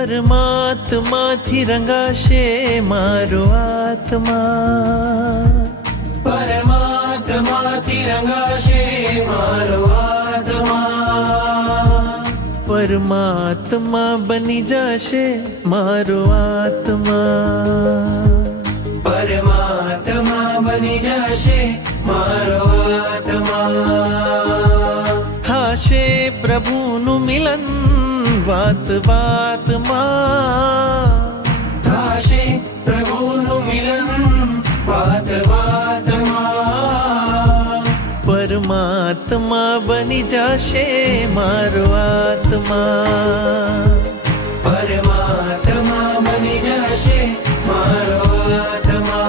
પરમાત્માથી રંગાશે મારો આત્મા, પરમાત્માથી રંગાશે મારો આત્મા, પરમાત્મા બની જશે મારો આત્મા, પરમાત્મા બની જશે મારો આત્મા. થાશે પ્રભુનું મિલન વાત વાતમાં, થાશે પ્રભુનું મિલન વાત વાતમાં, પરમાત્મા બની જશે મારો આત્મા, પરમાત્મા બની જશે મારો આત્મા.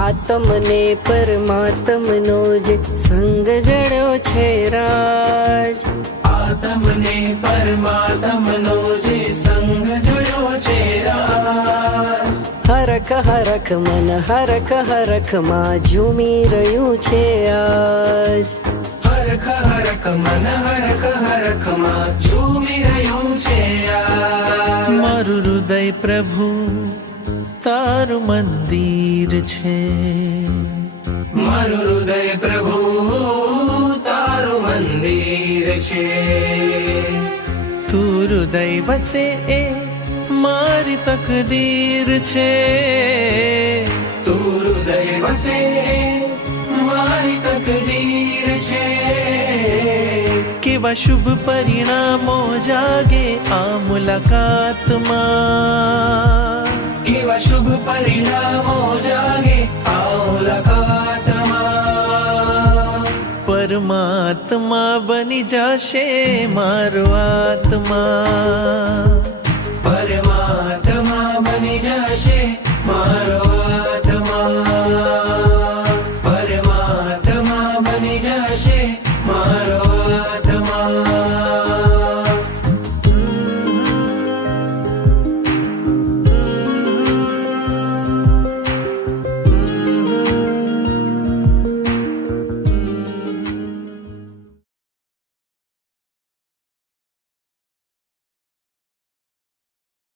આત્મને પરમાત્મનો જે સંગ જડ્યો છે રાજ, આત્મને પરમાત્મનો જે સંગ જોયો છે રાજ, હરખ હરખ મન હરખ હરખમાં ઝૂમી રહ્યું છે આજ, હરખ હરખ મન હરખ હરખમાં ઝૂમી રહ્યું છે આજ. મારું હૃદય પ્રભુ તારું મંદિર છે, મારું હૃદય પ્રભુ તારું મંદિર છે, તું હૃદય વસે એ મારી તકદીર છે, તું હૃદય વસે મારી તકદીર છે. કેવા શુભ પરિણામો જાગે આ મુલાકાતમાં, કેવા શુભ પરિણામો જાગે આ મુલાકાતમાં, પરમાત્મા બની જશે મારો આત્મા, પરમાત્મા બની જશે મારો આત્મા, પરમાત્મા બની જશે મારો